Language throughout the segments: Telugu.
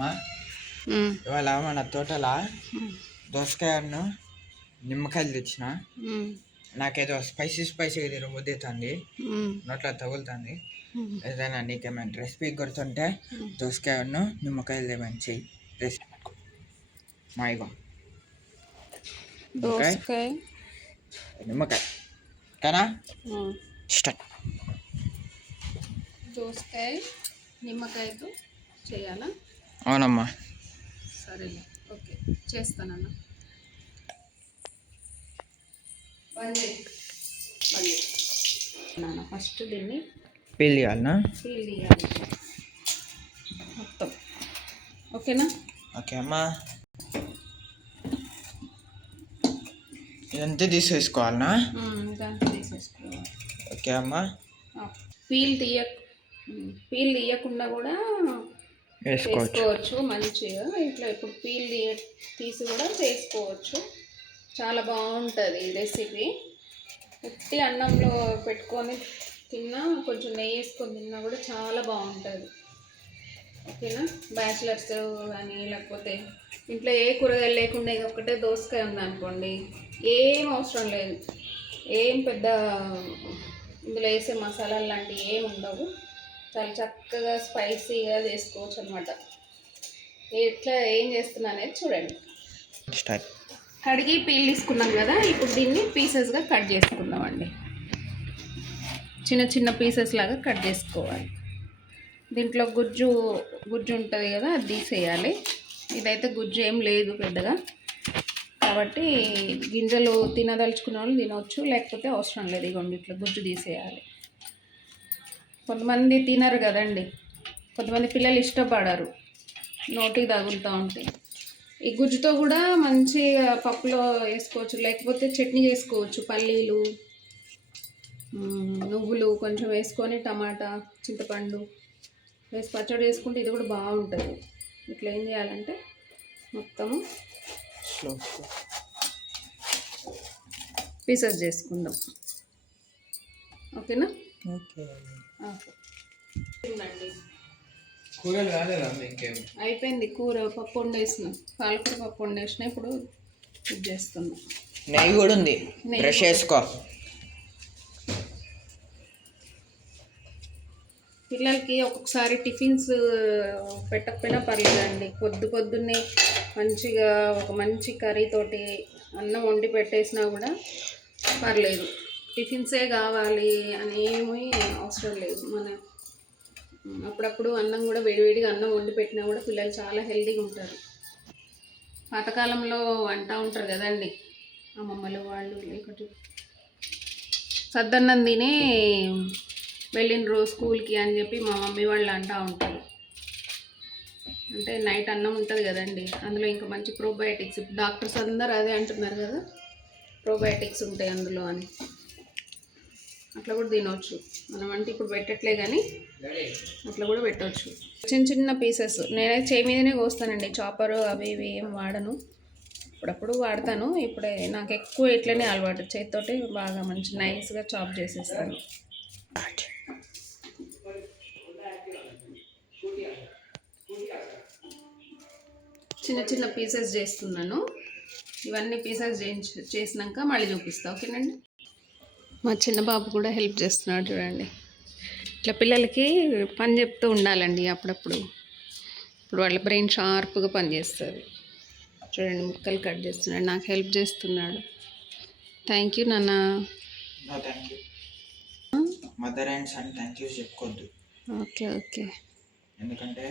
మా ఇవాళ మన తోటలా దోసకాయను నిమ్మకాయలు తెచ్చిన. నాకేదో స్పైసీగా తిరగబోతుంది, నోట్లో తగులుతుంది. ఏదైనా నీకేమైనా రెసిపీ గుర్తుంటే దోసకాయను నిమ్మకాయలు ఏమైనా చెయ్యి రెసిపీ. మాయిగో దోసకాయ నిమ్మకాయ కానా స్టార్ట్. దోసకాయ నిమ్మకాయతో చేయాలా? అవునమ్మా. సరేలే, ఓకే చేస్తానన్న. ఫస్ట్ దీన్ని పీల్ తీయాలనా? పీల్ తీయాలి మొత్తం. ఓకేనా? ఓకే అమ్మా. ఇదంతా తీసేసుకోవాలనా? ఇదంతా తీసేసుకోవాలి. ఓకే అమ్మా. పీల్ తీయకుండా కూడా వేసుకోవచ్చు మంచిగా. ఇట్లా ఇప్పుడు తీసి కూడా చేసుకోవచ్చు. చాలా బాగుంటుంది ఈ రెసిపీ. ఉట్టి అన్నంలో పెట్టుకొని తిన్నా, కొంచెం నెయ్యి వేసుకొని తిన్నా కూడా చాలా బాగుంటుంది. ఓకేనా? బ్యాచిలర్స్ కానీ లేకపోతే ఇంట్లో ఏ కూరగాయలు లేకుండా ఇది ఒక్కటే దోసకాయ ఉందనుకోండి, ఏం అవసరం లేదు. ఏం పెద్ద ఇందులో వేసే మసాలాలు లాంటివి ఏమి ఉండవు. చాలా చక్కగా స్పైసీగా చేసుకోవచ్చు అనమాట. ఎట్లా ఏం చేస్తున్నా అనేది చూడండి. కడిగి పీల్ తీసుకున్నాం కదా, ఇప్పుడు దీన్ని పీసెస్గా కట్ చేసుకుందామండి. చిన్న చిన్న పీసెస్ లాగా కట్ చేసుకోవాలి. దీంట్లో గుజ్జు ఉంటుంది కదా, అది తీసేయాలి. ఇదైతే గుజ్జు ఏం లేదు పెద్దగా, కాబట్టి గింజలు తినదలుచుకున్న వాళ్ళు తినవచ్చు, లేకపోతే అవసరం లేదు. ఇగోండి ఇట్లా గుజ్జు తీసేయాలి. కొంతమంది తినరు కదండి, కొంతమంది పిల్లలు ఇష్టపడరు, నోటికి తగులుతూ ఉంటాయి. ఈ గుజ్జుతో కూడా మంచిగా పప్పులో వేసుకోవచ్చు, లేకపోతే చట్నీ చేసుకోవచ్చు. పల్లీలు, నువ్వులు కొంచెం వేసుకొని టమాటా, చింతపండు వేసి పచ్చడి వేసుకుంటే ఇది కూడా బాగుంటుంది. ఇట్లా ఏం చేయాలంటే మొత్తము పీసెస్ చేసుకుందాం. ఓకేనా? ఓకే. కూరలు కాలేదా? అయిపోయింది కూర. పప్పు వండేసిన, పాలకూర పప్పు వండేసిన. ఇప్పుడు ఇది చేస్తున్నా. నెయ్యి కూడా ఉంది, బ్రష్ చేసుకో. పిల్లలకి ఒక్కొక్కసారి టిఫిన్స్ పెట్టకపోయినా పర్లేదండి. పొద్దున్నే మంచిగా ఒక మంచి కర్రీతోటి అన్నం వండి పెట్టేసినా కూడా పర్లేదు. టిఫిన్సే కావాలి అని ఏమీ అవసరం లేదు. మన అప్పుడప్పుడు అన్నం కూడా వేడివేడిగా అన్నం వండి పెట్టినా కూడా పిల్లలు చాలా హెల్తీగా ఉంటారు. పాతకాలంలో అంటూ ఉంటారు కదండి అమ్మమ్మలు వాళ్ళు, లేకపోతే సద్దన్నం తినే వెళ్ళిన రోజు స్కూల్కి అని చెప్పి మా మమ్మీ వాళ్ళు అంటూ ఉంటారు. అంటే నైట్ అన్నం ఉంటుంది కదండి, అందులో ఇంకా మంచి ప్రోబయోటిక్స్, డాక్టర్స్ అందరూ అదే అంటున్నారు కదా, ప్రోబయోటిక్స్ ఉంటాయి అందులో అని. అట్లా కూడా తినవచ్చు మనం. అంటే ఇప్పుడు పెట్టట్లే కానీ అట్లా కూడా పెట్టవచ్చు. చిన్న చిన్న పీసెస్ నేనైతే చేయి మీదనే కోస్తానండి, చాపరు అవి ఇవి ఏం వాడను. అప్పుడప్పుడు వాడతాను, ఇప్పుడే నాకు ఎక్కువ ఇట్లనే అలవాటు. చేతితోటి బాగా మంచి నైస్గా చాప్ చేసేస్తాను. చిన్న చిన్న పీసెస్ చేస్తున్నాను. ఇవన్నీ పీసెస్ చేసినాక మళ్ళీ చూపిస్తా. ఓకేనండి? మా చిన్న బాబు కూడా హెల్ప్ చేస్తున్నాడు చూడండి. ఇట్లా పిల్లలకి పని చెప్తూ ఉండాలండి అప్పుడప్పుడు. ఇప్పుడు వాళ్ళ బ్రెయిన్ షార్ప్గా పనిచేస్తుంది. చూడండి ముక్కలు కట్ చేస్తున్నాడు, నాకు హెల్ప్ చేస్తున్నాడు. థ్యాంక్ యూ నాన్న. Mother and son thank you చెప్పుకోవద్దు. Okay okay. ఎందుకంటే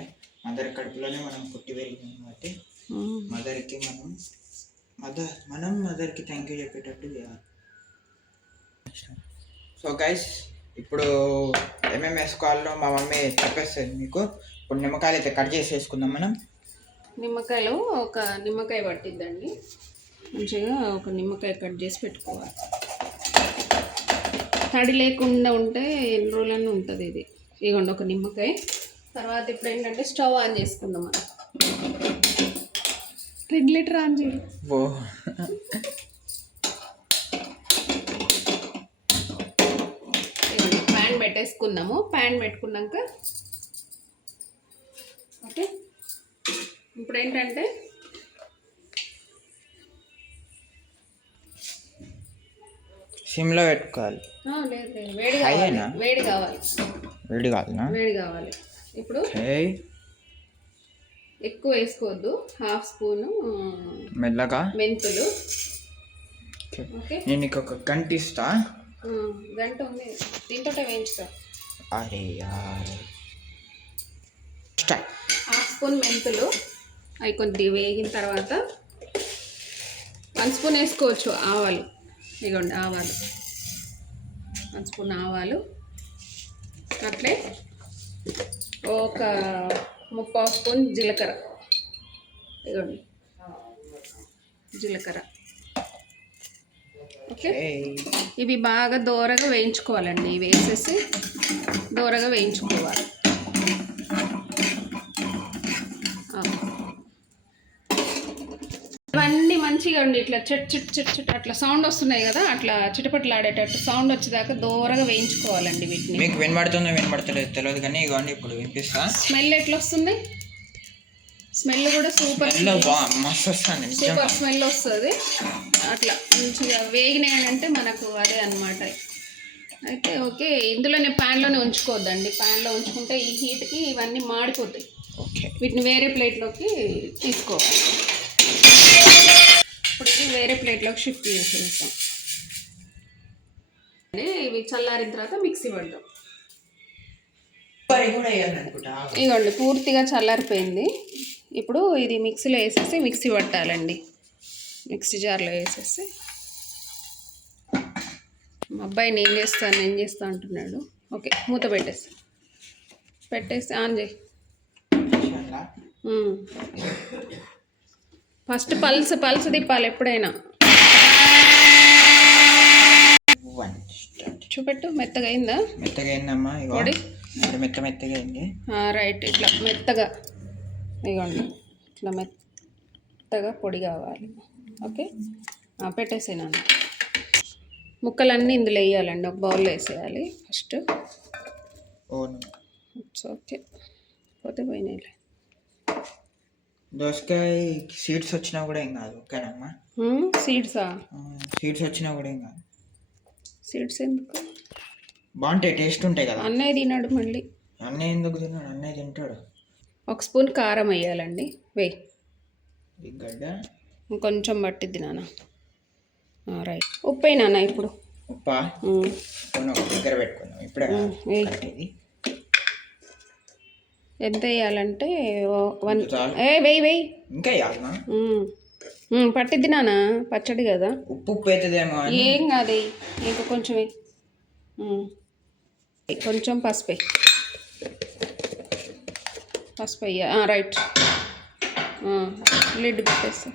మదర్ కడుపులోనే మనం పుట్టి పెరిగినాం కాబట్టి మదర్కి మనం మదర్కి థ్యాంక్ యూ చెప్పేటట్టు చేయాలి. సో గైస్, ఇప్పుడు ఏమేమి వేసుకోవాలో మా మమ్మీ చెప్పేస్తుంది మీకు. ఇప్పుడు నిమ్మకాయలు అయితే కట్ చేసి వేసుకుందాం మనం. నిమ్మకాయలు ఒక నిమ్మకాయ పట్టిద్దండి, మంచిగా ఒక నిమ్మకాయ కట్ చేసి పెట్టుకోవాలి. తడి లేకుండా ఉంటే ఎన్ని రోజులన్నీ ఉంటుంది ఇది. ఇదిగోండి ఒక నిమ్మకాయ. తర్వాత ఇప్పుడు ఏంటంటే స్టవ్ ఆన్ చేసుకుందాం మనం. రెగ్యులేటర్ ఆన్ చేయాలి. ప్యాన్ పెట్టేసుకుందాము. ప్యాన్ పెట్టుకున్నాక ఓకే ఇప్పుడు ఏంటంటే సిమ్లో పెట్టుకోవాలి. లేదు లేదు, వేడి కావాలి, వేడి కావాలి, వేడి కావాలనా? వేడి కావాలి. ఇప్పుడు ఎక్కువ వేసుకోవద్దు, 1/2 స్పూను మెల్లగా మెంతులు. ఓకే, నేను నీకు ఒక గంట ఇస్తా. గంట ఉంది, దీంతో వేయించుతా. అరే 1/2 స్పూన్ మెంతులు అవి కొద్దిగా వేగిన తర్వాత 1 స్పూన్ వేసుకోవచ్చు ఆవాలు. ఇదిగోండి ఆవాలు, 1 స్పూన్ ఆవాలు. అట్లే ఒక 3/4 స్పూన్ జీలకర్ర. ఇదిగోండి జీలకర్ర. ఓకే, ఇవి బాగా దోరగా వేయించుకోవాలండి. ఇవి వేసేసి దోరగా వేయించుకోవాలి. ఇవన్నీ మంచిగా ఉండి ఇట్లా చిట్ చిట్ చిట్ చిట్ అట్లా సౌండ్ వస్తున్నాయి కదా, అట్లా చిటపట్లాడేటట్టు సౌండ్ వచ్చేదాకా దోరగా వేయించుకోవాలండి వీటిని. మీకు వినబడుతుందో వినబడతలేదు తెలియదు కానీ ఇవన్నీ ఇప్పుడు వినిపిస్తా. స్మెల్ ఎట్లా వస్తుంది? స్మెల్ కూడా సూపర్ మస్తు వస్తుంది, సూపర్ స్మెల్ వస్తుంది. అట్లా మంచిగా వేగినాయంటే మనకు అదే అన్నమాట. అయితే ఓకే, ఇందులోనే ప్యాన్లోనే ఉంచుకోవద్దండి. ప్యాన్లో ఉంచుకుంటే ఈ హీట్కి ఇవన్నీ మాడిపోతాయి. వీటిని వేరే ప్లేట్లోకి తీసుకోవాలి. ఇప్పుడు ఇది వేరే ప్లేట్లోకి షిఫ్ట్ చేసేస్తాం. ఇవి చల్లారిన తర్వాత మిక్సీ పడదాం. ఇదిగోండి పూర్తిగా చల్లారిపోయింది. ఇప్పుడు ఇది మిక్సీలో వేసేసి మిక్సీ పట్టాలండి. మిక్సీ జార్లో వేసేసి. మా అబ్బాయి నేను చేస్తా అంటున్నాడు. ఓకే, మూత పెట్టేసి ఆన్ చేయి. ఫస్ట్ పల్స్ తిప్పాలి ఎప్పుడైనా. చూపెట్టు, మెత్తగా అయిందా? మెత్తగా అయిందమ్మా, పొడి మెత్తగా అయింది. రైట్, ఇట్లా మెత్తగా ఇవ్వండి, ఇట్లా మెత్తగా పొడి కావాలి. ఓకే, పెట్టేసేనాను. ముక్కలన్నీ ఇందులో వేయాలండి, ఒక బౌల్లో వేసేయాలి ఫస్ట్. ఇట్స్ ఓకే, పోతే పోయినాయి. దోసకాయ సీడ్స్ వచ్చినా కూడా ఏం కాదు, ఓకేనమ్మా? సీడ్సా? సీడ్స్ వచ్చినా కూడా ఏం కాదు. సీడ్స్ ఎందుకు? బాగుంటాయి, టేస్ట్ ఉంటాయి కదా. అన్నయ్య తిన్నాడు మళ్ళీ. అన్నయ్య ఎందుకు తిన్నాడు? అన్నయ్య తింటాడు. 1 స్పూన్ కారం వేయాలండి, వేయి. గడ్డ ఇంకొంచెం పట్టిద్ది నాన్న. రైట్, ఉప్పు వేయి నాన్న. ఇప్పుడు ఉప్పా దగ్గర పెట్టుకుందాం ఇప్పుడే. ఎంత వేయాలంటే 1. వేయి. ఇంకా వేయాలన్నా? పట్టిద్ది నాన్న, పచ్చడి కదా. ఉప్పు అవుతుందేమో. ఏం కాదు, ఇంకా కొంచెం వేయి. కొంచెం పసుపు వేయ. రైట్, లిడ్ పెట్టేస్తా.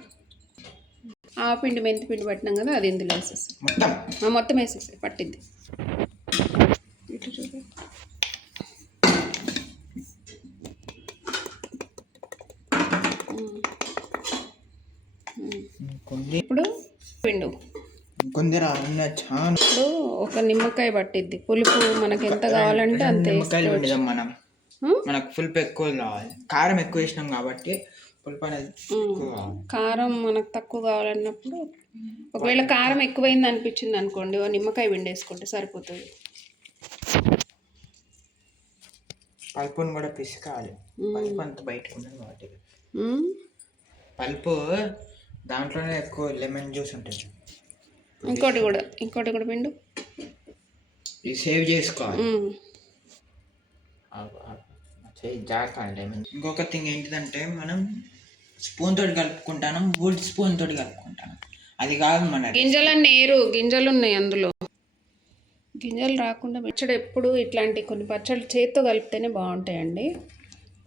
ఆ పిండి మెంతి పిండి పట్టినాం కదా, అది ఇందులో వేసేసి మొత్తం వేసేసి పట్టిద్ది. ఇట్లా చూపి. ఇప్పుడు పిండు ఇప్పుడు ఒక నిమ్మకాయ పట్టిద్ది. పులుపు మనకి ఎంత కావాలంటే అంత వేసుకోవచ్చు. మనకు పులుపు ఎక్కువ కావాలి, కారం ఎక్కువ వేసినాం కాబట్టి పులుపు అనేది. కారం మనకు తక్కువ కావాలన్నప్పుడు ఒకవేళ కారం ఎక్కువైంది అనిపించింది అనుకోండి, నిమ్మకాయ పిండి వేసుకుంటే సరిపోతుంది. పల్పుని కూడా పిసుకాలి, పల్పు అంత బయటకు ఉన్నది కాబట్టి. పల్పు దాంట్లోనే ఎక్కువ లెమన్ జ్యూస్ ఉంటుంది. ఇంకోటి కూడా పిండు, ఇది సేవ్ చేసుకోవాలి. జాగ్రత్త. ఇంకొక థింగ్ ఏంటిదంటే, మనం స్పూన్ తోటి కలుపుకుంటాను, వుడ్ స్పూన్ తోటి కలుపుకుంటాను. అది కాదు మన గింజలు ఉన్నాయి అందులో. గింజలు రాకుండా పచ్చడి ఎప్పుడు ఇట్లాంటి కొన్ని పచ్చళ్ళు చేత్తో కలిపితేనే బాగుంటాయండి.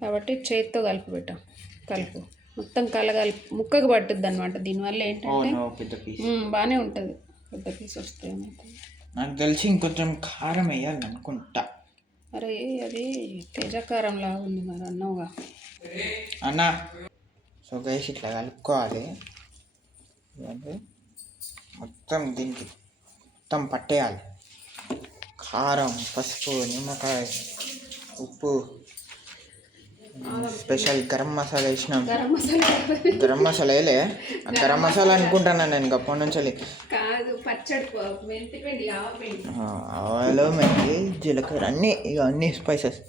కాబట్టి చేత్తో కలుపు మొత్తం ముక్కకు పట్టుద్ది అనమాట. దీనివల్ల ఏంటంటే బాగానే ఉంటుంది. పెద్ద పీస్ వస్తే నాకు తెలిసి ఇంకొంచెం కారం వేయాలి అనుకుంటా. అరే అది తేజకారం లాగా ఉంది మరి, అన్నావుగా అన్న. సో గైస్, ఇట్లా కలుపుకోవాలి. మొత్తం దీనికి మొత్తం పట్టేయాలి. కారం, పసుపు, నిమ్మకాయ, ఉప్పు, స్పెషల్ గరం మసాలా వేసినాం. గరం మసాలా గరం మసాలా వేయలే, గరం మసాలా అనుకుంటాను నేను అప్పటి నుంచి. కాదు, పచ్చడి మెంతి పిండి, ఆవపిండి, ఆవాలు, మెంతి, జీలకర్ర అన్నీ ఇక అన్ని స్పైసెస్.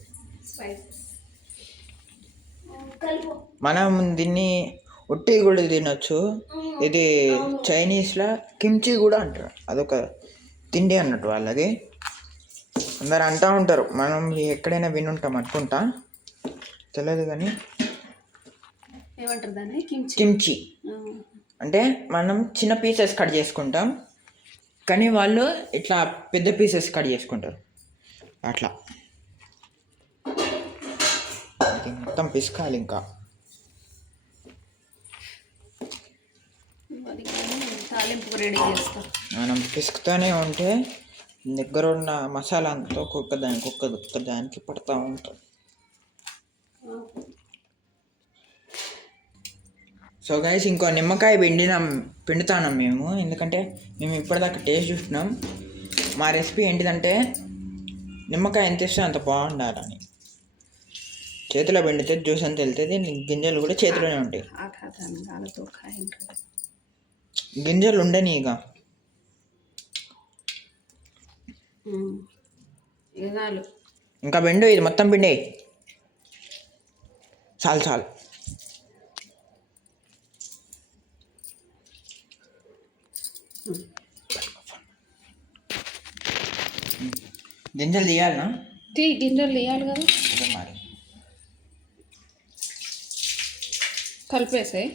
మనం దీన్ని ఒట్టి కూడా తినొచ్చు. ఇది చైనీస్లో కిమ్చి కూడా అంటారు. అదొక తిండి అన్నట్టు వాళ్ళది. అందరు అంటూ ఉంటారు, మనం ఎక్కడైనా వినుంటాం అనుకుంటా, తెలియదు కానీ. ఏమంటారు దాన్ని? కిమ్చి అంటే మనం చిన్న పీసెస్ కట్ చేసుకుంటాం, కానీ వాళ్ళు ఇట్లా పెద్ద పీసెస్ కట్ చేసుకుంటారు. అట్లా మొత్తం పిసకాలి. ఇంకా తాలింపు రెడీ చేస్తాం. మనం పిసుకుతూనే ఉంటే దగ్గర ఉన్న మసాలా అంతా ఒక్కొక్క దానికి పడుతూ ఉంటాం. సో గైస్, ఇంకో నిమ్మకాయ పిండుతాం మేము, ఎందుకంటే మేము ఇప్పటిదాకా టేస్ట్ చూస్తున్నాం. మా రెసిపీ ఏంటిదంటే నిమ్మకాయ ఎంత ఇస్తే అంత బాగుండాలని. చేతిలో పిండితే జ్యూస్ అంత వెళ్తుంది, గింజలు కూడా చేతిలోనే ఉంటాయి. గింజలు ఉండని ఇక ఇంకా పిండు, ఇది మొత్తం పిండే చాలు. గింజలు తీయాలనా? గింజలు తీయాలి కదా. మరి కలిపేసాయి.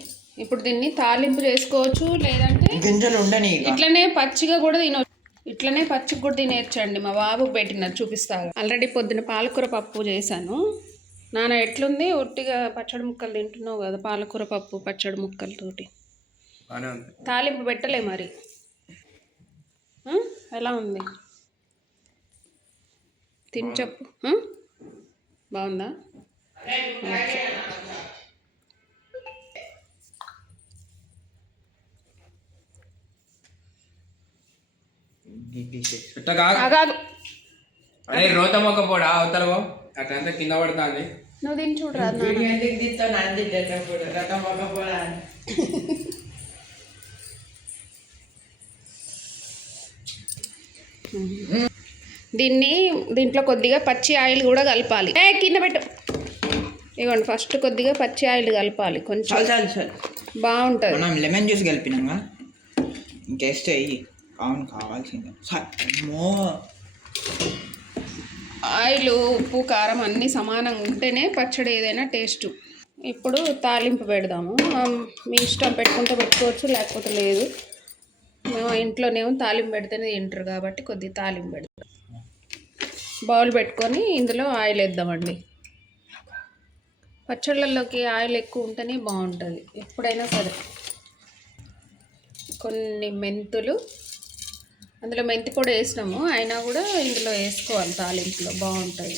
ఇప్పుడు దీన్ని తాలింపు చేసుకోవచ్చు, లేదంటే గింజలు ఉండని ఇట్లనే పచ్చిగా కూడా తినవచ్చు. ఇట్లనే పచ్చిగా కూడా తినేయచ్చండి. మా బాబుకు పెట్టిన చూపిస్తా. ఆల్రెడీ పొద్దున పాలకూర పప్పు చేశాను. నాన్న ఎట్లుంది? ఒట్టిగా పచ్చడి ముక్కలు తింటున్నావు కదా, పాలకూర పప్పు పచ్చడి ముక్కలతోటి. తాలింపు పెట్టలే మరి, ఎలా ఉంది? తిని చెప్పు. బాగుందా? అరే రోత మొక్క పోడా అవతలవో అట్లంతా కింద పడుతుంది. నువ్వు తిని చూడరా. దీంట్లో కొద్దిగా పచ్చి ఆయిల్ కూడా కలపాలి. కింద పెట్టు. ఇవ్వండి, ఫస్ట్ కొద్దిగా పచ్చి ఆయిల్ కలపాలి కొంచెం, బాగుంటుంది. మనం లెమన్ జ్యూస్ కలిపినాగా ఇంకేస్తే అయ్యి అవును కావాల్సిందే. ఆయిల్, ఉప్పు, కారం అన్నీ సమానంగా ఉంటేనే పచ్చడి ఏదైనా టేస్ట్. ఇప్పుడు తాలింపు పెడదాము. మీ ఇష్టం, పెట్టుకుంటే పెట్టుకోవచ్చు, లేకపోతే లేదు. మేము ఇంట్లోనేమో తాలింపు పెడితేనే తింటారు కాబట్టి కొద్దిగా తాలింపు పెడతాం. బౌల్ పెట్టుకొని ఇందులో ఆయిల్ వేద్దామండి. పచ్చళ్ళల్లోకి ఆయిల్ ఎక్కువ ఉంటేనే బాగుంటుంది ఎప్పుడైనా సరే. కొన్ని మెంతులు, అందులో మెంతి పొడి వేసినాము, అయినా కూడా ఇందులో వేసుకోవాలి తాలింపులో, బాగుంటుంది.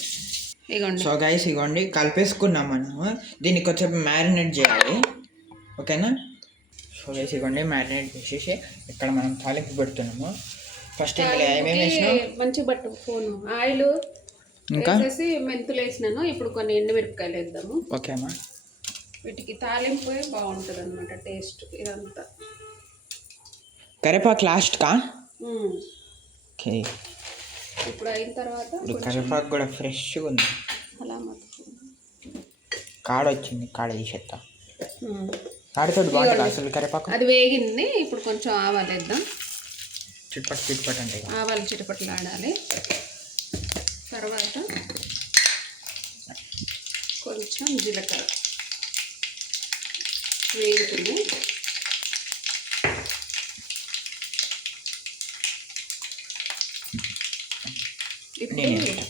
ఇగోండి. సో గైస్, ఇగోండి కలిపేసుకున్నాం మనము. దీన్ని కొంచెం మ్యారినేట్ చేయాలి, ఓకేనా? సో గైస్, ఇగోండి మ్యారినేట్ చేసేసి ఇక్కడ మనం తాలింపు పెడుతున్నాము. ఫస్ట్ ఇందులో ఏమేమి వేసినాం? మంచి బట్టు ఫోన్ ఆయిల్ ఇంకా వేసేసి మెంతులు వేసినాను. ఇప్పుడు కొన్ని ఎండుమిరపకాయలు వేద్దాము. ఓకే అమ్మా. వీటికి తాలింపు బాగుంటుంది అనమాట టేస్ట్. ఇదంతా కరివేపాకు లాస్ట్కా. ఓకే, ఇప్పుడు అయిన తర్వాత కరివేపాకు కూడా ఫ్రెష్గా ఉంది. అలా కాడ వచ్చింది, కాడ తీసేస్తా. కాడతో బాగుంటుంది అసలు కరివేపాకు. అది వేగింది. ఇప్పుడు కొంచెం ఆవాలు వేద్దాం. చిట్పట్ అంటే ఆవాలు చిటపట్లు ఆడాలి. తర్వాత కొంచెం జీలకర్ర వేగుతుంది. ఇప్పుడు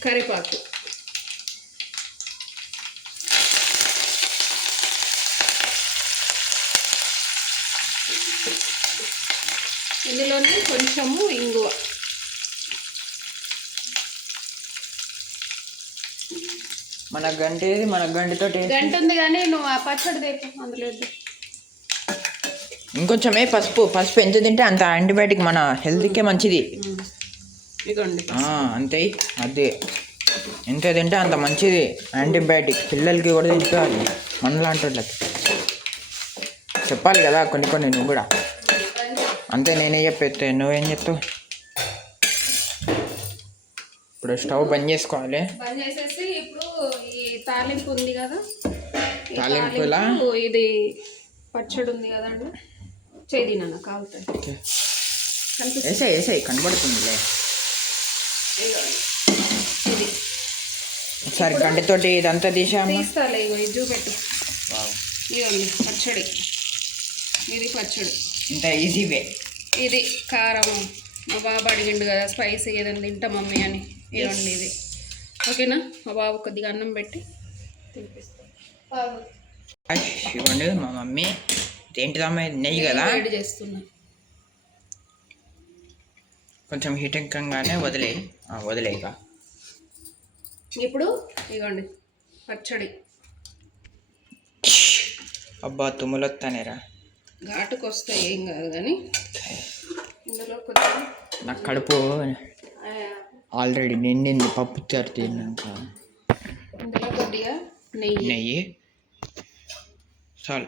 కరివేపాకు, ఇందులోనే కొంచెము ఇంగువ, మన గంటేది, మన గంటతో గంట ఉంది కానీ నువ్వు ఆ పచ్చడి తెప్పు, అందులో ఇంకొంచెమే పసుపు ఎంత తింటే అంత యాంటీబయాటిక్, మన హెల్త్కే మంచిది. ఇదిగోండి అంతే. అదే ఎంత తింటే అంత మంచిది, యాంటీబయాటిక్. పిల్లలకి కూడా తింటాలి, మనలాంటి వాళ్ళకి చెప్పాలి కదా కొన్ని కొన్ని. నువ్వు కూడా అంతే, నేనే చెప్పేస్తే నువ్వేం చెప్తావు. ఇప్పుడు స్టవ్ బంద్ చేసుకోవాలి. బంద్ చేసేసి ఇప్పుడు ఈ తాలింపు ఉంది కదా, ఈ తాలింపులా? తాలింపు ఇది పచ్చడి ఉంది కదండి, చేదినా కాలుతుంది కనిపిస్తుంది. వేసాయి కనబడుతుందిలే. ఇదిగోండి, ఇది ఒకసారి గంటతోటి ఇదంతా తీసాము. తీస్తాలే, ఇగో ఇది చూపెట్టు. ఇదిగోండి పచ్చడి, ఇది పచ్చడి. ఇంత ఈజీ వే. ఇది కారం, మా బాబు అడిగిండు కదా స్పైసీ ఏదైనా తింటా మమ్మీ అని. ఇవ్వండి ఇది, ఓకేనా? మా బాబు కొద్దిగా అన్నం పెట్టి తినిపిస్తాను. ఇవ్వండి మా మమ్మీ. ఏంటిదమ్మా, నెయ్యి కదా, వేడి చేస్తున్నా. కొంచెం హీట్ ఎక్కగానే వదిలేక. ఇప్పుడు ఇవ్వండి పచ్చడి. అబ్బా తుమ్ములు వస్తానేరా. ఘాటుకు వస్తాయి ఏం కాదు కానీ ఇందులో కొంచెం నాకు కడుపు ఆల్రెడీ నిండింది పప్పు చారు తిన్నాక. ఇందులో కొద్దిగా నెయ్యి చాలు.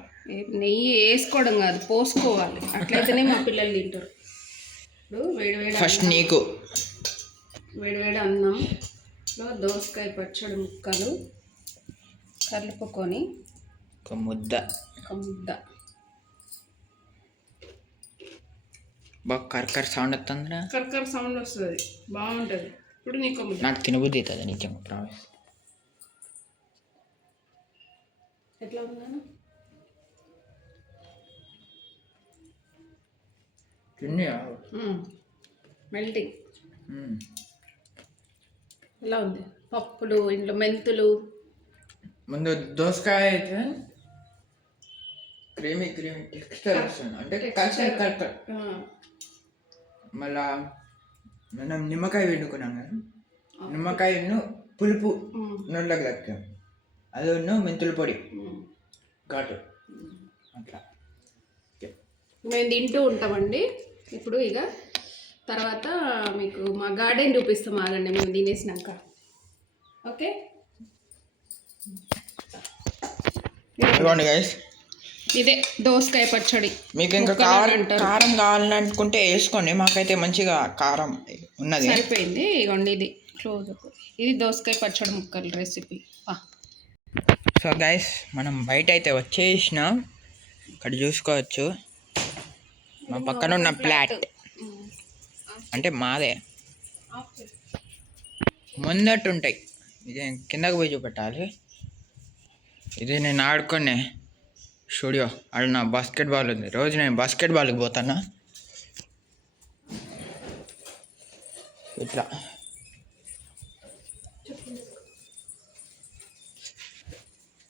నెయ్యి వేసుకోవడం కాదు, పోసుకోవాలి, అట్లయితేనే మా పిల్లలు తింటారు. ఇప్పుడు వేడివేడి ఫస్ట్ నీకు వేడివేడి అన్నంలో దోసకాయ పచ్చడి ముక్కలు కలుపుకొని ఒక ముద్ద బాగా కర్కర్ సౌండ్ వస్తుందిరా. కర్కర్ సౌండ్ వస్తుంది, బాగుంటుంది. ఇప్పుడు నీకు ముద్ద. నాకు తినబుద్ధి అవుతుంది నిజంగా, ప్రామిస్. ఎట్లా ఉన్నాను మెల్టింగ్. ఎలా ఉంది? పప్పులు, ఇంట్లో మెంతులు. ముందు దోసకాయ అయితే క్రీమీ టెక్స్చర్ వస్తుంది, అంటే కర్కర్. మళ్ళా మనం నిమ్మకాయ పిండుకున్నాం కదా, నిమ్మకాయను పులుపు నోట్లోకి దక్కాం, అది మెంతుల పొడి ఘాటు అట్లా మేము తింటూ ఉంటామండి. ఇప్పుడు ఇక తర్వాత మీకు మా గార్డెన్ చూపిస్తాం, ఆగండి మేము తినేసినాక. ఓకే, ఇదిగోండి గైస్, ఇదే దోసకాయ పచ్చడి. మీకు ఇంకా కారం కావాలనుకుంటే వేసుకోండి, మాకైతే మంచిగా కారం ఉన్నది, సరిపోయింది. ఇగోండి ఇది క్లోజ్ అప్, ఇది దోసకాయ పచ్చడి ముక్కలు రెసిపీ. సో గైస్, మనం బయట అయితే వచ్చేసినాం. ఇక్కడ చూసుకోవచ్చు మా పక్కన ఉన్న ప్లాట్, అంటే మాదే ముందట్టు ఉంటాయి. ఇది కిందకు పోయి చూపెట్టాలి. ఇది నేను ఆడుకునే స్టూడియో, ఆడ నా బాస్కెట్బాల్ ఉంది. రోజు నేను బాస్కెట్బాల్కి పోతాను. ఇట్లా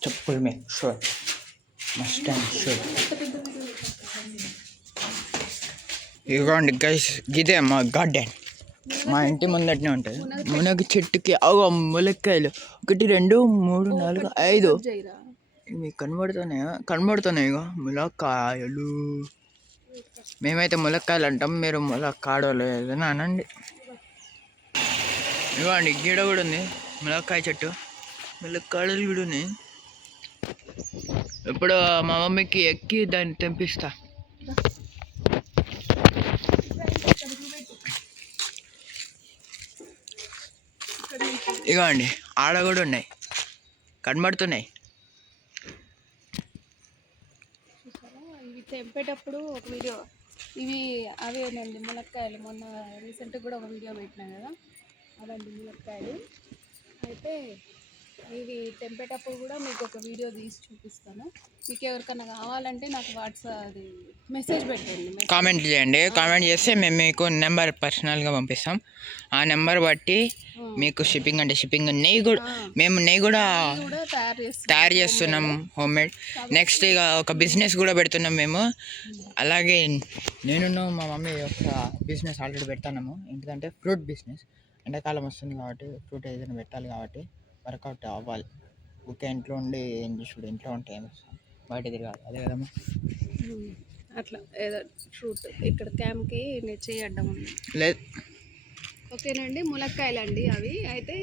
చెప్పులు మే షూర్, మస్ట్ అండ్ షూర్. ఇదిగోండి గైస్, ఇదే మా గార్డెన్. మా ఇంటి ముందటనే ఉంటుంది. మునగ చెట్టుకి ములక్కాయలు 1 2 3 4 5 మీకు కనబడుతున్నాయి ఇగో ములక్కాయలు. మేమైతే ములక్కాయలు అంటాం, మీరు ములక్కాడలు ఏదైనా అనండి. ఇవ్వండి గిడ కూడా ఉంది, ములక్కాయ చెట్టు, ములక్కాడలు కూడా ఉన్నాయి. ఇప్పుడు మా మమ్మీకి ఎక్కి దాన్ని తెంపిస్తా. ఇగోండి ఆడ కూడా ఉన్నాయి, కనబడుతున్నాయి. ఇవి తెంపేటప్పుడు ఒక వీడియో, ఇవి అవేనండి ములక్కాయలు. మొన్న రీసెంట్గా కూడా ఒక వీడియో పెట్టినా కదా, అవండి ములక్కాయలు. అయితే ఇవి తెంపేటప్పుడు కూడా మీకు ఒక వీడియో తీసి చూపిస్తాను. మీకు ఎవరికైనా కావాలంటే నాకు వాట్సాప్ మెసేజ్ పెట్టండి, కామెంట్ చేయండి. కామెంట్ చేస్తే మేము మీకు నెంబర్ పర్సనల్గా పంపిస్తాం. ఆ నెంబర్ బట్టి మీకు షిప్పింగ్ అంటే షిప్పింగ్. నెయ్యి కూడా తయారు చేస్తున్నాం, హోమ్ మేడ్. నెక్స్ట్ ఇక ఒక బిజినెస్ కూడా పెడుతున్నాం మేము. అలాగే నేను మా మమ్మీ ఒక బిజినెస్ ఆల్రెడీ పెడతాము. ఏంటంటే ఫ్రూట్ బిజినెస్. ఎండాకాలం వస్తుంది కాబట్టి ఫ్రూట్ ఏదైనా పెట్టాలి కాబట్టి వర్కౌట్ అవ్వాలి. ఊరికే ఇంట్లో ఉండి ఏం చూసుడు, ఇంట్లో ఉంటే ఏం వస్తాం, బయట తిరగాలి, అదే కదమ్మా. అట్లా ఏదో ఫ్రూట్ ఇక్కడ క్యాంప్కి నేను చేయడ్డం ఉంది లేదు. ఓకేనండి. ములక్కాయలు అండి అవి. అయితే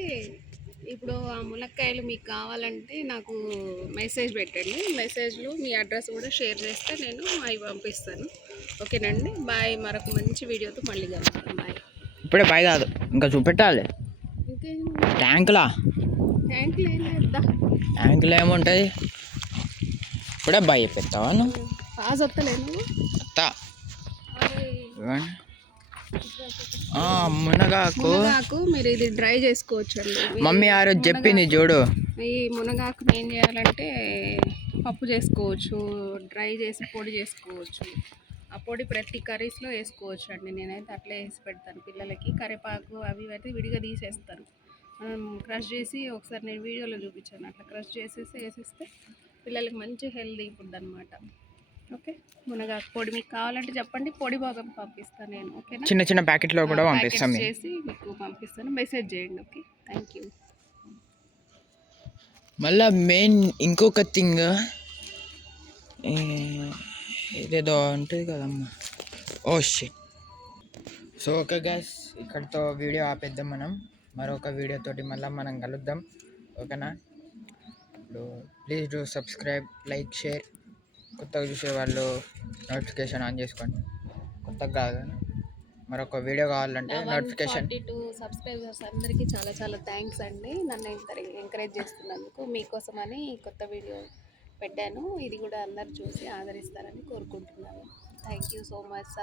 ఇప్పుడు ఆ ములక్కాయలు మీకు కావాలంటే నాకు మెసేజ్ పెట్టండి. మెసేజ్లో మీ అడ్రస్ కూడా షేర్ చేస్తే నేను అవి పంపిస్తాను. ఓకేనండి, బాయ్. మరొక మంచి వీడియోతో మళ్ళీ కలుద్దాం. బాయ్. ఇప్పుడే బాయ్ కాదు, ఇంకా చూపెట్టాలి ఇంకేం ట్యాంకులా. ట్యాంకులు ఏం లేదా? ట్యాంకులో ఏముంటుంది? ఇప్పుడే బాయ్ చెప్పేస్తావా నువ్వు? పాజ్ వస్తలేను. అత్తా మునగాకు మునగాకు మీరు ఇది డ్రై చేసుకోవచ్చు అండి. మమ్మీ ఆ రోజు చెప్పింది చూడు. ఈ మునగాకుని ఏం చేయాలంటే పప్పు చేసుకోవచ్చు, డ్రై చేసి పొడి చేసుకోవచ్చు. ఆ పొడి ప్రతి కర్రీస్లో వేసుకోవచ్చు అండి. నేనైతే అట్లే వేసి పెడతాను పిల్లలకి. కరివేపాకు అవి అయితే విడిగా తీసేస్తాను. మనం క్రష్ చేసి ఒకసారి నేను వీడియోలో చూపించాను, అట్లా క్రష్ చేసేసి వేసేస్తే పిల్లలకి మంచి హెల్దీ ఫుడ్ అనమాట. ఓకే, మునగాకు పొడి మీకు కావాలంటే చెప్పండి, పొడి భాగం పంపిస్తాను నేను. ఓకేనా, చిన్న చిన్న ప్యాకెట్లో కూడా పంపిస్తాం ప్యాకెట్స్ చేసి మీకు పంపిస్తాను. మెసేజ్ చేయండి. Okay, thank you. మళ్ళా మెయిన్ ఇంకొక థింగ్ ఇదేదో ఉంటుంది కదమ్మా. Oh shit. So okay guys, ఇక్కడితో వీడియో ఆపేద్దాం. మనం మరొక వీడియోతోటి మళ్ళీ మనం కలుద్దాం. ఓకేనా? ఇప్పుడు please do subscribe, like, share. కొత్తగా చూసే వాళ్ళు నోటిఫికేషన్ ఆన్ చేసుకోండి. కొత్తగా కాదు, మరొక వీడియో కావాలంటే నోటిఫికేషన్. 142 సబ్స్క్రైబర్స్ అందరికీ చాలా చాలా థ్యాంక్స్ అండి. నన్ను ఎంకరేజ్ చేస్తున్నందుకు. మీకోసమని కొత్త వీడియో పెట్టాను. ఇది కూడా అందరు చూసి ఆదరిస్తారని కోరుకుంటున్నాను. Thank you so much.